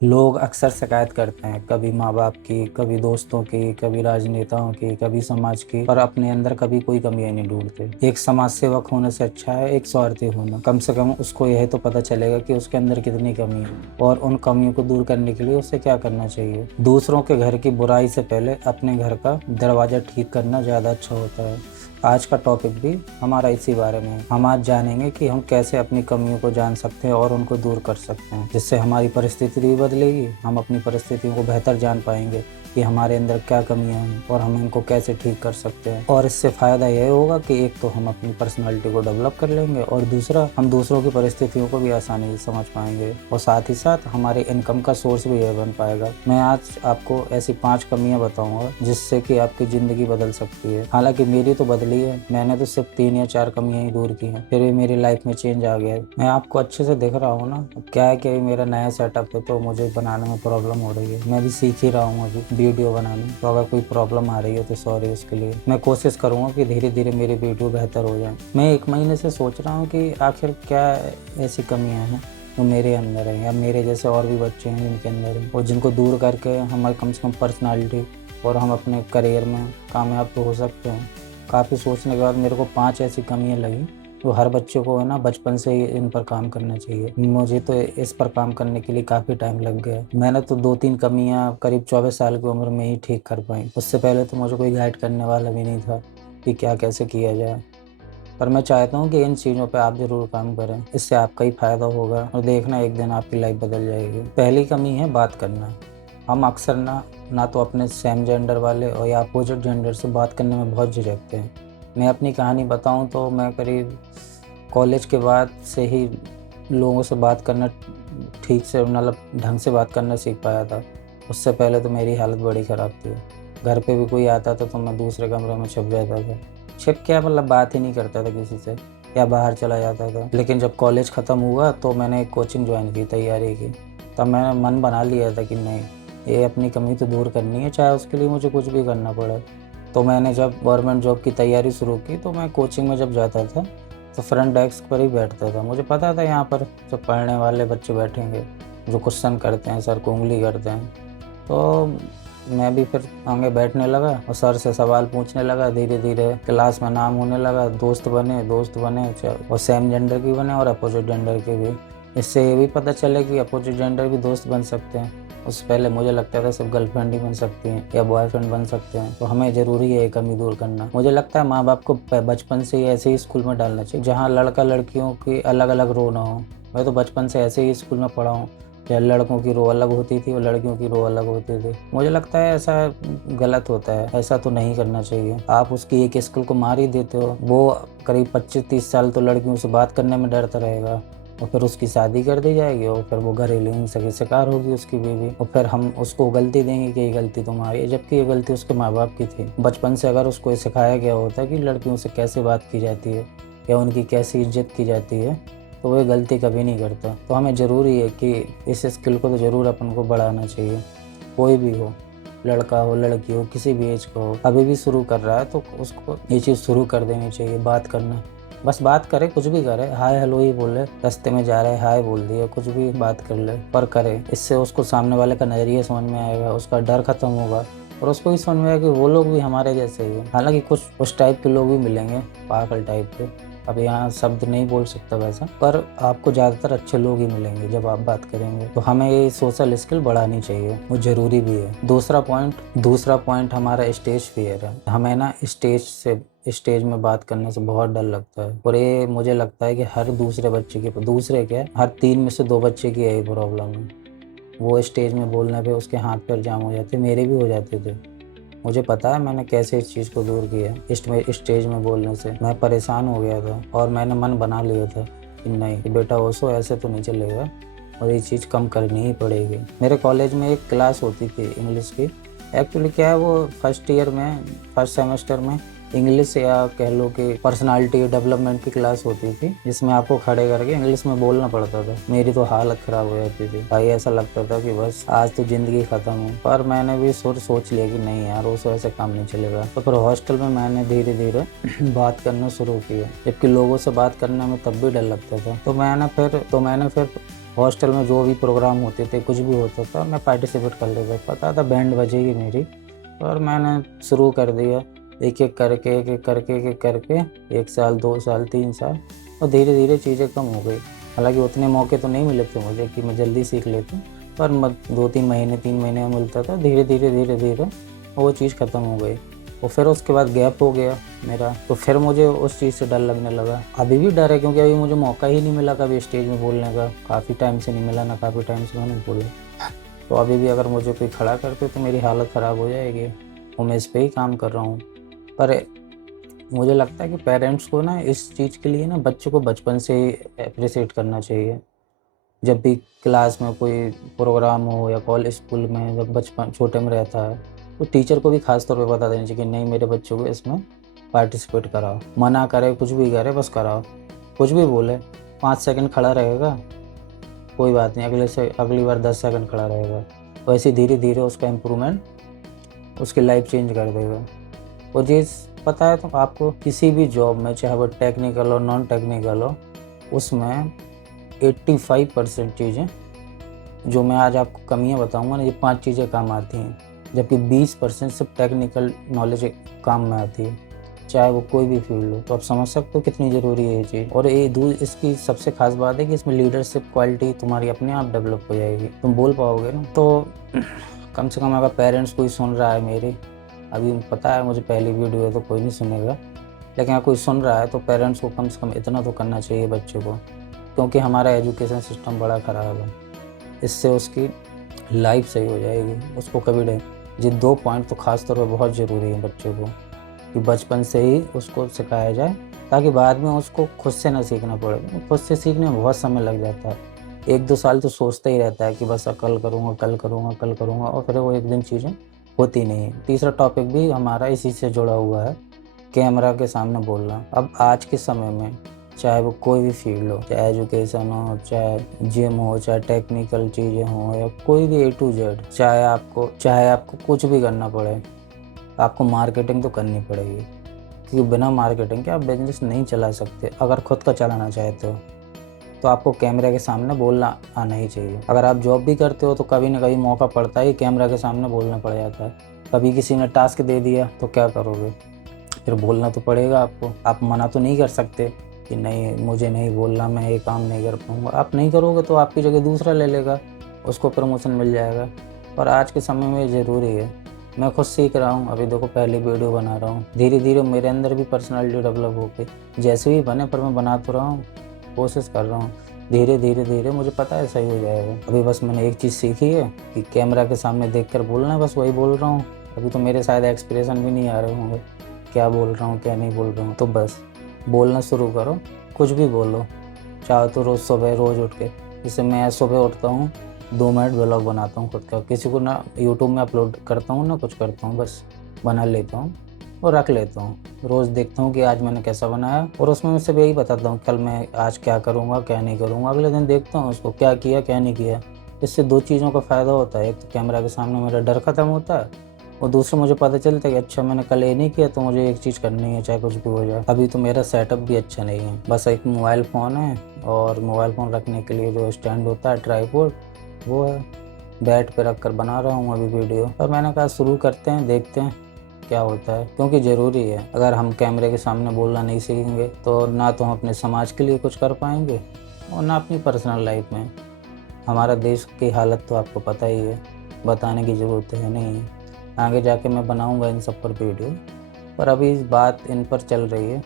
लोग अक्सर शिकायत करते हैं, कभी माँ-बाप की, कभी दोस्तों की, कभी राजनेताओं की, कभी समाज की, पर अपने अंदर कभी कोई कमियाँ नहीं ढूँढते। एक समाज सेवक होने से अच्छा है एक स्वार्थी होना। कम से कम उसको यह तो पता चलेगा कि उसके अंदर कितनी कमी है और उन कमियों को दूर करने के लिए उसे क्या करना चाहिए। दूसरों के घर की बुराई से पहले अपने घर का दरवाज़ा ठीक करना ज़्यादा अच्छा होता है। आज का टॉपिक भी हमारा इसी बारे में है। हम आज जानेंगे कि हम कैसे अपनी कमियों को जान सकते हैं और उनको दूर कर सकते हैं, जिससे हमारी परिस्थिति भी बदलेगी। हम अपनी परिस्थितियों को बेहतर जान पाएंगे कि हमारे अंदर क्या कमियां हैं और हम इनको कैसे ठीक कर सकते हैं। और इससे फ़ायदा यह होगा कि एक तो हम अपनी पर्सनालिटी को डेवलप कर लेंगे और दूसरा हम दूसरों की परिस्थितियों को भी आसानी से समझ पाएंगे और साथ ही साथ हमारे इनकम का सोर्स भी यह बन पाएगा। मैं आज आपको ऐसी 5 कमियां बताऊंगा जिससे कि आपकी ज़िंदगी बदल सकती है। हालांकि मेरी तो बदली है, मैंने तो सिर्फ 3 या 4 कमियां ही दूर की हैं, फिर भी मेरी लाइफ में चेंज आ गया है। मैं आपको अच्छे से दिख रहा हूँ ना। अब क्या है कि अभी मेरा नया सेटअप है तो मुझे बनाने में प्रॉब्लम हो रही है। मैं भी सीख ही रहा हूँ अभी वीडियो बनाने, तो अगर कोई प्रॉब्लम आ रही है तो सॉरी उसके लिए। मैं कोशिश करूँगा कि धीरे धीरे मेरी वीडियो बेहतर हो जाए। मैं 1 महीने से सोच रहा हूँ कि आखिर क्या ऐसी कमियाँ हैं जो मेरे अंदर है या मेरे जैसे और भी बच्चे हैं जिनके अंदर है, और जिनको दूर करके हमारे कम से कम पर्सनालिटी और हम अपने करियर में कामयाब तो हो सकते हैं। काफ़ी सोचने के बाद मेरे को 5 ऐसी कमियां लगी जो हर बच्चे को है ना बचपन से ही इन पर काम करना चाहिए। मुझे तो इस पर काम करने के लिए काफ़ी टाइम लग गया। मैंने तो 2-3 कमियां करीब 24 साल की उम्र में ही ठीक कर पाई। उससे पहले तो मुझे कोई गाइड करने वाला भी नहीं था कि क्या कैसे किया जाए। पर मैं चाहता हूँ कि इन चीज़ों पे आप ज़रूर काम करें, इससे आपका ही फ़ायदा होगा और देखना एक दिन आपकी लाइफ बदल जाएगी। पहली कमी है बात करना। हम अक्सर ना ना तो अपने सेम जेंडर वाले और या अपोजिट जेंडर से बात करने में बहुत झिझकते हैं। मैं अपनी कहानी बताऊँ तो मैं करीब कॉलेज के बाद से ही लोगों से बात करना ठीक से मतलब ढंग से बात करना सीख पाया था। उससे पहले तो मेरी हालत बड़ी ख़राब थी। घर पे भी कोई आता था तो मैं दूसरे कमरे में छुप जाता था। छिप क्या मतलब बात ही नहीं करता था किसी से या बाहर चला जाता था। लेकिन जब कॉलेज ख़त्म हुआ तो मैंने एक कोचिंग ज्वाइन की तैयारी की। तब मैंने मन बना लिया था कि नहीं, ये अपनी कमी तो दूर करनी है, चाहे उसके लिए मुझे कुछ भी करना पड़े। तो मैंने जब गवर्नमेंट जॉब की तैयारी शुरू की तो मैं कोचिंग में जब जाता था तो फ्रंट डेस्क पर ही बैठता था। मुझे पता था यहाँ पर जो पढ़ने वाले बच्चे बैठेंगे, जो क्वेश्चन करते हैं, सर को उंगली करते हैं। तो मैं भी फिर आगे बैठने लगा और सर से सवाल पूछने लगा। धीरे धीरे क्लास में नाम होने लगा, दोस्त बने और सेम जेंडर के बने और अपोजिट जेंडर के भी। इससे ये भी पता चले कि अपोजिट जेंडर भी दोस्त बन सकते हैं। उससे पहले मुझे लगता था सिर्फ गर्लफ्रेंड ही बन सकती हैं या बॉयफ्रेंड बन सकते हैं। तो हमें ज़रूरी है ये कमी दूर करना। मुझे लगता है माँ बाप को बचपन से ही ऐसे ही स्कूल में डालना चाहिए जहाँ लड़का लड़कियों की अलग अलग रो ना हो। मैं तो बचपन से ऐसे ही स्कूल में पढ़ा हूँ, या लड़कों की रो अलग होती थी और लड़कियों की रो अलग होती थी। मुझे लगता है ऐसा गलत होता है, ऐसा तो नहीं करना चाहिए। आप उसकी एक स्कूल को मार ही देते हो। वो करीब 25-30 साल तो लड़कियों से बात करने में डरता रहेगा और फिर उसकी शादी कर दी जाएगी और फिर वो घरेलू हिंसा की शिकार होगी उसकी बीवी, और फिर हम उसको गलती देंगे कि ये गलती तुम्हारी है, जबकि ये गलती उसके माँ बाप की थी। बचपन से अगर उसको सिखाया गया होता कि लड़कियों से कैसे बात की जाती है या उनकी कैसी इज्जत की जाती है तो वो गलती कभी नहीं करता। तो हमें ज़रूरी है कि इस स्किल को तो ज़रूर अपन को बढ़ाना चाहिए। कोई भी हो, लड़का हो लड़की हो, किसी भी एज का हो, अभी भी शुरू कर रहा है तो उसको ये चीज़ शुरू कर देनी चाहिए, बात करना। बस बात करे, कुछ भी करे, हाय हेलो ही बोले, रास्ते में जा रहे हाय बोल दिया, कुछ भी बात कर ले पर करे। इससे उसको सामने वाले का नज़रिया समझ में आएगा, उसका डर खत्म होगा और उसको भी समझ में आएगा कि वो लोग भी हमारे जैसे ही हैं। हालांकि कुछ उस टाइप के लोग भी मिलेंगे, पागल टाइप के। अब यहाँ शब्द नहीं बोल सकता वैसा, पर आपको ज़्यादातर अच्छे लोग ही मिलेंगे जब आप बात करेंगे। तो हमें ये सोशल स्किल बढ़ानी चाहिए, वो ज़रूरी भी है। दूसरा पॉइंट हमारा स्टेज फियर है। हमें ना स्टेज में बात करने से बहुत डर लगता है और ये मुझे लगता है कि हर दूसरे बच्चे की, दूसरे क्या, हर 3 में से 2 बच्चे की यही प्रॉब्लम है। वो स्टेज में बोलने पे उसके हाथ पैर जाम हो जाते, मेरे भी हो जाते थे। मुझे पता है मैंने कैसे इस चीज़ को दूर किया। स्टेज में बोलने से मैं परेशान हो गया था और मैंने मन बना लिया था कि नहीं कि बेटा ओसो ऐसे तो नहीं चलेगा और ये चीज़ कम करनी ही पड़ेगी। मेरे कॉलेज में एक क्लास होती थी इंग्लिश की। एक्चुअली क्या है, वो फर्स्ट सेमेस्टर में इंग्लिश या कह लो कि पर्सनालिटी डेवलपमेंट की क्लास होती थी, जिसमें आपको खड़े करके इंग्लिश में बोलना पड़ता था। मेरी तो हालत ख़राब हो जाती थी भाई, ऐसा लगता था कि बस आज तो ज़िंदगी ख़त्म है। पर मैंने भी सोच लिया कि नहीं यार, वो ऐसे काम नहीं चलेगा। तो फिर हॉस्टल में मैंने धीरे धीरे बात करना शुरू किया, जबकि लोगों से बात करने में तब भी डर लगता था। तो मैंने फिर हॉस्टल में जो भी प्रोग्राम होते थे, कुछ भी होता था, मैं पार्टिसिपेट कर लेता। पता था बैंड बजेगी मेरी, और मैंने शुरू कर दिया एक-एक करके, एक-एक करके, एक-एक करके 1 साल, 2 साल, 3 साल, और धीरे-धीरे चीज़ें कम हो गई। हालाँकि उतने मौके तो नहीं मिले थे मुझे कि मैं जल्दी सीख लेता, पर 2-3 महीने, 3 महीने में मिलता था। धीरे-धीरे, धीरे-धीरे वो चीज़ ख़त्म हो गई। और फिर उसके बाद गैप हो गया मेरा, तो फिर मुझे उस चीज़ से डर लगने लगा। अभी भी डर है, क्योंकि अभी मुझे मौका ही नहीं मिला कभी स्टेज में बोलने का। काफ़ी टाइम से नहीं मिला, ना काफ़ी टाइम से मैंने बोला। तो अभी भी अगर मुझे कोई खड़ा कर दे तो मेरी हालत ख़राब हो जाएगी, और मैं इस पे ही काम कर रहा हूँ। पर मुझे लगता है कि पेरेंट्स को ना इस चीज़ के लिए ना बच्चों को बचपन से ही एप्रिशिएट करना चाहिए। जब भी क्लास में कोई प्रोग्राम हो या कॉलेज स्कूल में जब बचपन छोटे में रहता है, तो टीचर को भी ख़ास तौर पे बता देना चाहिए कि नहीं, मेरे बच्चों को इसमें पार्टिसिपेट कराओ। मना करे, कुछ भी करे, बस कराओ। कुछ भी बोले, 5 सेकंड खड़ा रहेगा, कोई बात नहीं, अगली बार 10 सेकंड खड़ा रहेगा। वैसे ही धीरे-धीरे उसका इम्प्रूवमेंट उसकी लाइफ़ चेंज कर देगा। और चीज़ पता है, तो आपको किसी भी जॉब में, चाहे वो टेक्निकल हो, नॉन टेक्निकल हो, उसमें 85% चीज़ें जो मैं आज आपको कमियाँ बताऊँगा ना, ये 5 चीज़ें काम आती हैं, जबकि 20% सिर्फ़ टेक्निकल नॉलेज काम में आती है, चाहे वो कोई भी फ़ील्ड हो। तो आप समझ सकते हो कितनी ज़रूरी है ये चीज़। और इसकी सबसे ख़ास बात है कि इसमें लीडरशिप क्वालिटी तुम्हारी अपने आप डेवलप हो जाएगी, तुम बोल पाओगे ना। तो कम से कम अगर पेरेंट्स कोई सुन रहा है मेरी, अभी पता है मुझे पहली वीडियो है तो कोई नहीं सुनेगा, लेकिन अगर कोई सुन रहा है तो पेरेंट्स को कम से कम इतना तो करना चाहिए बच्चों को, क्योंकि हमारा एजुकेशन सिस्टम बड़ा ख़राब है। इससे उसकी लाइफ सही हो जाएगी, उसको कभी डे ये 2 पॉइंट तो ख़ास तौर पे बहुत ज़रूरी है बच्चों को, कि बचपन से ही उसको सिखाया जाए, ताकि बाद में उसको खुद से ना सीखना पड़े। खुद से सीखने में बहुत समय लग जाता है। 1-2 साल तो सोचता ही रहता है कि बस कल करूँगा, कल करूँगा, कल करूँगा, और फिर वो एक दिन चीज़ें होती नहीं है। तीसरा टॉपिक भी हमारा इसी से जुड़ा हुआ है, कैमरा के सामने बोलना। अब आज के समय में चाहे वो कोई भी फ़ील्ड हो, चाहे एजुकेशन हो, चाहे जिम हो, चाहे टेक्निकल चीज़ें हों, या कोई भी A to Z, चाहे आपको कुछ भी करना पड़े, आपको मार्केटिंग तो करनी पड़ेगी, क्योंकि बिना मार्केटिंग के आप बिज़नेस नहीं चला सकते। अगर खुद का चलाना चाहते हो, तो आपको कैमरे के सामने बोलना आना ही चाहिए। अगर आप जॉब भी करते हो तो कभी न कभी मौका पड़ता ही कैमरा के सामने बोलना पड़ जाता है। कभी किसी ने टास्क दे दिया तो क्या करोगे? फिर बोलना तो पड़ेगा आपको। आप मना तो नहीं कर सकते कि नहीं, मुझे नहीं बोलना, मैं ये काम नहीं कर पाऊँगा। आप नहीं करोगे तो आपकी जगह दूसरा ले लेगा, उसको प्रमोशन मिल जाएगा। और आज के समय में ये ज़रूरी है। मैं खुद सीख रहा हूँ, अभी देखो पहली वीडियो बना रहा हूँ। धीरे-धीरे मेरे अंदर भी पर्सनैलिटी डेवलप हो गई। जैसे भी बने, पर मैं बना तो रहा हूँ, कोशिश कर रहा हूँ। धीरे-धीरे मुझे पता है सही हो जाएगा। अभी बस मैंने एक चीज़ सीखी है कि कैमरा के सामने देखकर बोलना है, बस वही बोल रहा हूँ। अभी तो मेरे शायद एक्सप्रेशन भी नहीं आ रहे होंगे, क्या बोल रहा हूँ, क्या नहीं बोल रहा हूँ। तो बस बोलना शुरू करो, कुछ भी बोलो। चाहे तो रोज़ सुबह रोज़ उठ के, जैसे मैं सुबह उठता हूँ, 2 मिनट व्लॉग बनाता हूँ खुद का। किसी को ना यूट्यूब में अपलोड करता हूँ, ना कुछ करता हूँ, बस बना लेता हूँ और रख लेता हूँ। रोज़ देखता हूँ कि आज मैंने कैसा बनाया, और उसमें मैं सिर्फ यही बताता हूँ कल मैं आज क्या करूँगा, क्या नहीं करूँगा। अगले दिन देखता हूँ उसको क्या किया, क्या नहीं किया। इससे 2 चीज़ों का फ़ायदा होता है, एक तो कैमरा के सामने मेरा डर ख़त्म होता है, और दूसरा मुझे पता चलता है कि अच्छा मैंने कल ये नहीं किया तो मुझे एक चीज़ करनी है, चाहे कुछ भी हो जाए। अभी तो मेरा सेटअप भी अच्छा नहीं है, बस एक मोबाइल फ़ोन है, और मोबाइल फ़ोन रखने के लिए जो स्टैंड होता है ट्राइपॉड, वो है। बेड पे रख कर बना रहा हूँ अभी वीडियो, और मैंने कहा शुरू करते हैं, देखते हैं क्या होता है, क्योंकि ज़रूरी है। अगर हम कैमरे के सामने बोलना नहीं सीखेंगे तो ना तो हम अपने समाज के लिए कुछ कर पाएंगे, और ना अपनी पर्सनल लाइफ में। हमारा देश की हालत तो आपको पता ही है, बताने की ज़रूरत है नहीं है। आगे जाके मैं बनाऊंगा इन सब पर वीडियो, पर अभी इस बात इन पर चल रही है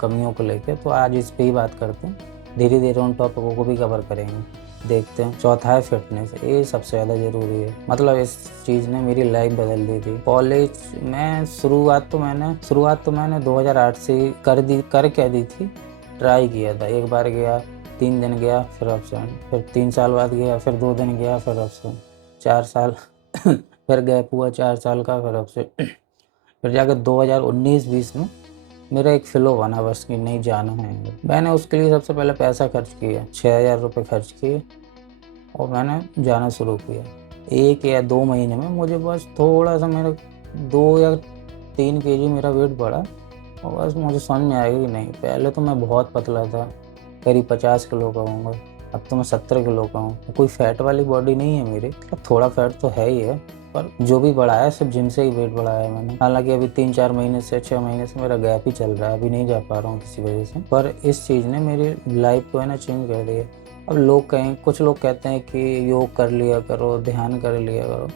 कमियों को लेकर, तो आज इस पे ही बात करते हैं। धीरे-धीरे उन टॉपिकों को भी कवर करेंगे, देखते हैं। चौथा है फिटनेस, ये सबसे ज़्यादा ज़रूरी है। मतलब इस चीज़ ने मेरी लाइफ बदल दी थी। कॉलेज में शुरुआत तो मैंने 2008 से कर क्या दी थी, ट्राई किया था। एक बार गया, 3 दिन गया, फिर एब्सेंट, फिर 3 साल बाद गया, फिर 2 दिन गया, फिर एब्सेंट, 4 साल फिर गैप हुआ 4 साल का, फिर एब्सेंट। फिर जाकर 2019-20 में मेरा एक फ़्लो बना बस कि नहीं, जाना है। मैंने उसके लिए सबसे पहले पैसा खर्च किया, 6000 रुपये खर्च किए, और मैंने जाना शुरू किया। 1 या 2 महीने में मुझे बस थोड़ा-सा मेरा 2 या 3 केजी मेरा वेट बढ़ा, और बस मुझे समझ में आ गया कि नहीं, पहले तो मैं बहुत पतला था, करीब 50 किलो का होऊँगा। अब तो मैं 70 किलो का हूँ। कोई फैट वाली बॉडी नहीं है मेरी, मतलब थोड़ा फैट तो है ही है, पर जो भी बढ़ाया है सिर्फ जिम से ही वेट बढ़ाया है मैंने। हालांकि अभी 3-4 महीने से 6 महीने से मेरा गैप ही चल रहा है, अभी नहीं जा पा रहा हूँ किसी वजह से। पर इस चीज़ ने मेरी लाइफ को है ना चेंज कर दिया। अब लोग कहें, कुछ लोग कहते हैं कि योग कर लिया करो, ध्यान कर लिया करो।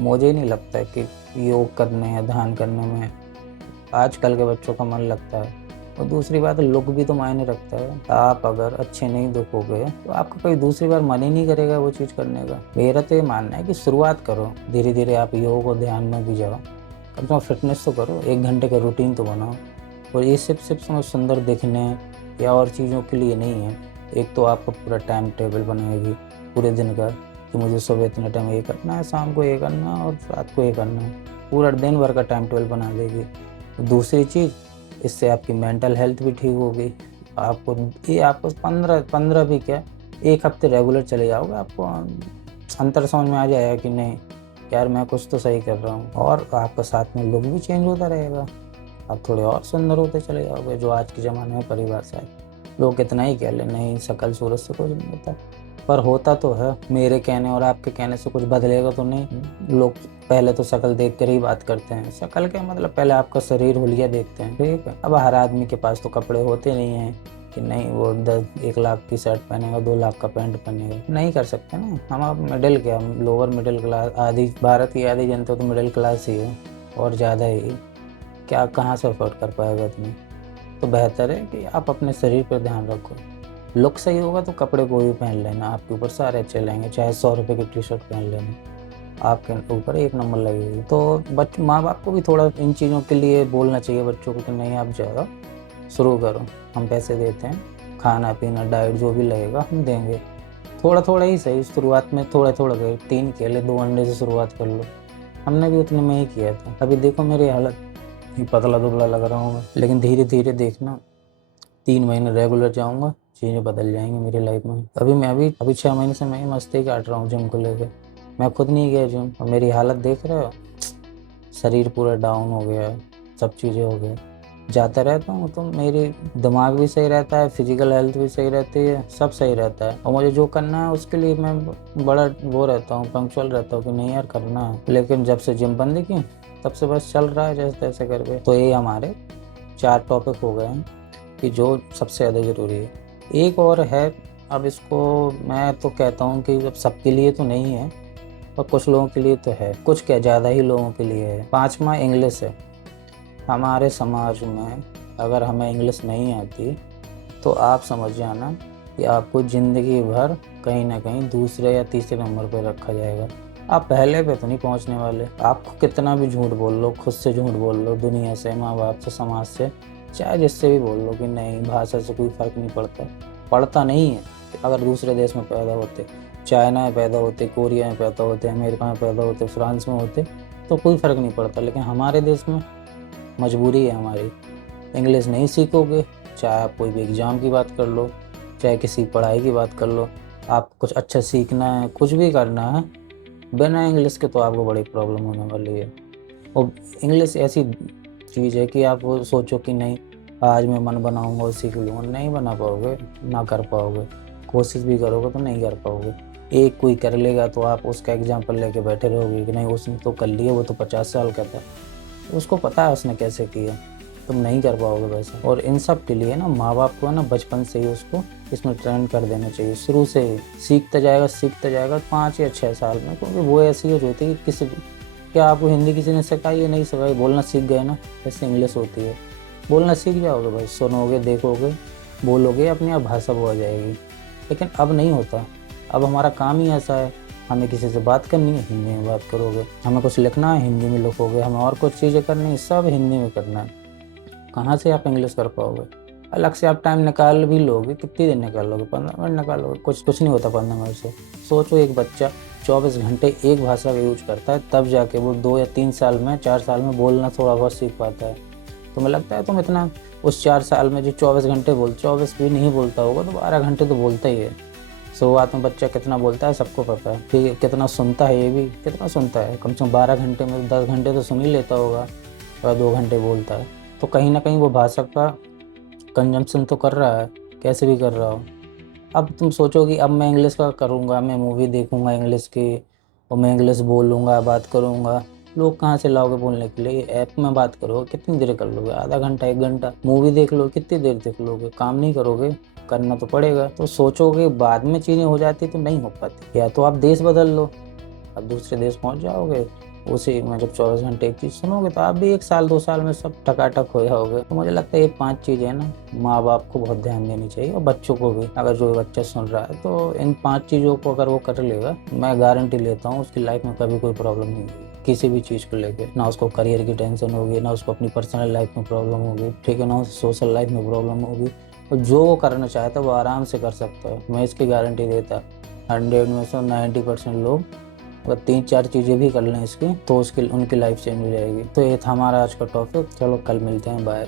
मुझे नहीं लगता है कि योग करने या ध्यान करने में आजकल के बच्चों का मन लगता है। और दूसरी बात, लुक भी तो मायने रखता है। आप अगर अच्छे नहीं दिखोगे तो आपका कोई दूसरी बार मन ही नहीं करेगा वो चीज़ करने का। मेरा तो ये मानना है कि शुरुआत करो, धीरे धीरे आप योग और ध्यान में भी जाओ। कम से कम फिटनेस तो करो, 1 घंटे का रूटीन तो बनाओ। और ये सिर्फ सुंदर दिखने या और चीज़ों के लिए नहीं है। एक तो आपका पूरा टाइम टेबल बनाएगी पूरे दिन का, कि मुझे सुबह इतने टाइम ये करना है, शाम को ये करना है और रात को ये करना है। पूरा दिन भर का टाइम टेबल बना देगी। दूसरी चीज़, इससे आपकी मेंटल हेल्थ भी ठीक होगी। आपको 15 भी क्या, 1 हफ्ते रेगुलर चले जाओगे, आपको अंतर समझ में आ जाएगा कि नहीं यार, मैं कुछ तो सही कर रहा हूँ। और आपका साथ में लुक भी चेंज होता रहेगा, आप थोड़े और सुंदर होते चले जाओगे, जो आज के ज़माने में परिभाषा है। लोग कितना ही कह ले, नहीं शक्ल सूरत से कुछ नहीं होता, पर होता तो है। मेरे कहने और आपके कहने से कुछ बदलेगा तो नहीं। लोग पहले तो शक्ल देख कर ही बात करते हैं। शक्ल क्या मतलब, पहले आपका शरीर हुलिया देखते हैं, ठीक है। अब हर आदमी के पास तो कपड़े होते नहीं हैं कि नहीं वो 1 लाख की शर्ट पहनेगा, 2 लाख का पैंट पहनेगा, नहीं कर सकते ना। हम अब मिडिल क्या, लोअर मिडिल क्लास, आधी भारत की आधी जनता तो मिडिल क्लास ही है और ज़्यादा ही। क्या कहाँ से अफोर्ड कर पाएगा तुम्हें। तो बेहतर है कि आप अपने शरीर पर ध्यान रखो। लुक सही होगा तो कपड़े कोई भी पहन लेना, आपके ऊपर सारे अच्छे लगेंगे। चाहे 100 रुपये की टी शर्ट पहन लेना, आपके ऊपर 1 नंबर लगेगी। तो माँ बाप को भी थोड़ा इन चीज़ों के लिए बोलना चाहिए बच्चों को कि नहीं, आप जाओ शुरू करो, हम पैसे देते हैं, खाना पीना डाइट जो भी लगेगा हम देंगे। थोड़ा थोड़ा ही सही, शुरुआत में थोड़ा थोड़ा गए, 3 केले 2 अंडे से शुरुआत कर लो। हमने भी उतने में ही किया था। अभी देखो मेरी हालत, ये पतला दुबला लग रहा हूँ मैं, लेकिन धीरे धीरे देखना 3 महीने रेगुलर जाऊँगा, चीज़ें बदल जाएंगी मेरी लाइफ में। अभी 6 महीने से मैं ही मस्ती काट रहा हूँ जिम को लेकर। मैं खुद नहीं गया जिम और मेरी हालत देख रहे हो, शरीर पूरा डाउन हो गया, सब चीज़ें हो गई। जाता रहता हूँ तो मेरी दिमाग भी सही रहता है, फिजिकल हेल्थ भी सही रहती है, सब सही रहता है। और मुझे जो करना है उसके लिए मैं बड़ा वो रहता हूँ, पंक्चुअल रहता हूँ कि नहीं यार करना है। लेकिन जब से जिम बंद की तब से बस चल रहा है जैसे तैसे करके। तो ये हमारे 4 टॉपिक हो गए हैं कि जो सबसे ज़्यादा ज़रूरी है। एक और है, अब इसको मैं तो कहता हूँ कि अब सबके लिए तो नहीं है, पर कुछ लोगों के लिए तो है, कुछ क्या ज़्यादा ही लोगों के लिए है। 5वां इंग्लिश है। हमारे समाज में अगर हमें इंग्लिश नहीं आती तो आप समझ जाना कि आपको ज़िंदगी भर कहीं ना कहीं दूसरे या तीसरे नंबर पर रखा जाएगा। आप पहले पे तो नहीं पहुंचने वाले। आपको कितना भी झूठ बोल लो, खुद से झूठ बोल लो, दुनिया से, माँ बाप से, समाज से, चाहे जिससे भी बोल लो कि नहीं भाषा से कोई फ़र्क नहीं पड़ता नहीं है। अगर दूसरे देश में पैदा होते, चाइना में पैदा होते, कोरिया में पैदा होते, अमेरिका में पैदा होते, फ्रांस में होते, तो कोई फ़र्क नहीं पड़ता। लेकिन हमारे देश में मजबूरी है हमारी, इंग्लिश नहीं सीखोगे, चाहे आप कोई भी एग्ज़ाम की बात कर लो, चाहे किसी पढ़ाई की बात कर लो, आप कुछ अच्छा सीखना है, कुछ भी करना है, बिना इंग्लिश के तो आपको बड़ी प्रॉब्लम होने वाली है। और इंग्लिश ऐसी चीज़ है कि आप वो सोचो कि नहीं आज मैं मन बनाऊंगा और सीख लूँगा, नहीं बना पाओगे, ना कर पाओगे। कोशिश भी करोगे तो नहीं कर पाओगे। एक कोई कर लेगा तो आप उसका एग्जाम्पल लेके बैठे रहोगे कि नहीं उसने तो कर लिया, वो तो 50 साल का था, उसको पता है उसने कैसे किया, तुम नहीं कर पाओगे वैसे। और इन सब के लिए ना माँ बाप को ना बचपन से ही उसको इसमें ट्रेन कर देना चाहिए, शुरू से ही। सीखता जाएगा 5 या 6 साल में, क्योंकि वो ऐसी एज होती है कि किसी क्या आपको हिंदी किसी ने सिखाई है, नहीं सिखाई, बोलना सीख गए ना, ऐसे इंग्लिश होती है, बोलना सीख जाओगे भाई, सुनोगे, देखोगे, बोलोगे, अपनी आप भाषा बोल जाएगी। लेकिन अब नहीं होता, अब हमारा काम ही ऐसा है, हमें किसी से बात करनी है हिंदी में बात करोगे, हमें कुछ लिखना है हिंदी में लिखोगे, हमें और कुछ चीज़ें करनी है सब हिंदी में करना है। कहाँ से आप इंग्लिश कर पाओगे। अलग से आप टाइम निकाल भी लोगे, कितनी देर निकाल लोगे, 15 मिनट निकालोगे, कुछ नहीं होता 15 मिनट से। सोचो एक बच्चा 24 घंटे एक भाषा का यूज करता है, तब जाके वो 2 या 3 साल में, 4 साल में बोलना थोड़ा बहुत सीख पाता है। तुम्हें लगता है तुम इतना उस 4 साल में जो 24 घंटे 24 भी नहीं बोलता होगा तो 12 घंटे तो बोलता ही है। शुरुआत में बच्चा कितना बोलता है सबको पता है, फिर कितना सुनता है, ये भी कितना सुनता है, कम से कम 12 घंटे में 10 घंटे तो सुन ही लेता होगा और 2 घंटे बोलता है। तो कहीं ना कहीं वो भाषा का कंजम्पशन तो कर रहा है, कैसे भी कर रहा हो। अब तुम सोचो कि अब मैं इंग्लिश का करूँगा, मैं मूवी देखूँगा इंग्लिश की और मैं इंग्लिश बोलूँगा, बात करूँगा। लोग कहाँ से लाओगे बोलने के लिए? ऐप में बात करोगे, कितनी देर कर लोगे? आधा घंटा, 1 घंटा। मूवी देख लो, कितनी देर देख लोगे? काम नहीं करोगे? करना तो पड़ेगा। तो सोचोगे बाद में चीज़ें हो जाती तो नहीं हो पाती। या तो आप देश बदल लो, आप दूसरे देश पहुँच जाओगे। उसी में जब 24 घंटे एक चीज़ सुनोगे तो आप भी 1 साल 2 साल में सब टकाटक हो जाओगे। तो मुझे लगता है ये 5 चीज़ें ना माँ-बाप को बहुत ध्यान देनी चाहिए और बच्चों को भी। अगर जो बच्चा सुन रहा है तो इन 5 चीज़ों को अगर वो कर लेगा, मैं गारंटी लेता हूँ उसकी लाइफ में कभी कोई प्रॉब्लम नहीं होगी, किसी भी चीज़ को लेके। ना उसको करियर की टेंशन होगी, ना उसको अपनी पर्सनल लाइफ में प्रॉब्लम होगी, ठीक है? ना उसे सोशल लाइफ में प्रॉब्लम होगी। और जो वो करना चाहता है वो आराम से कर सकता है। मैं इसकी गारंटी देता। 100 में से 90% लोग अगर 3-4 चीज़ें भी कर लें इसकी तो उसकी उनकी लाइफ चेंज हो जाएगी। तो ये था हमारा आज का टॉपिक। चलो कल मिलते हैं, बाय।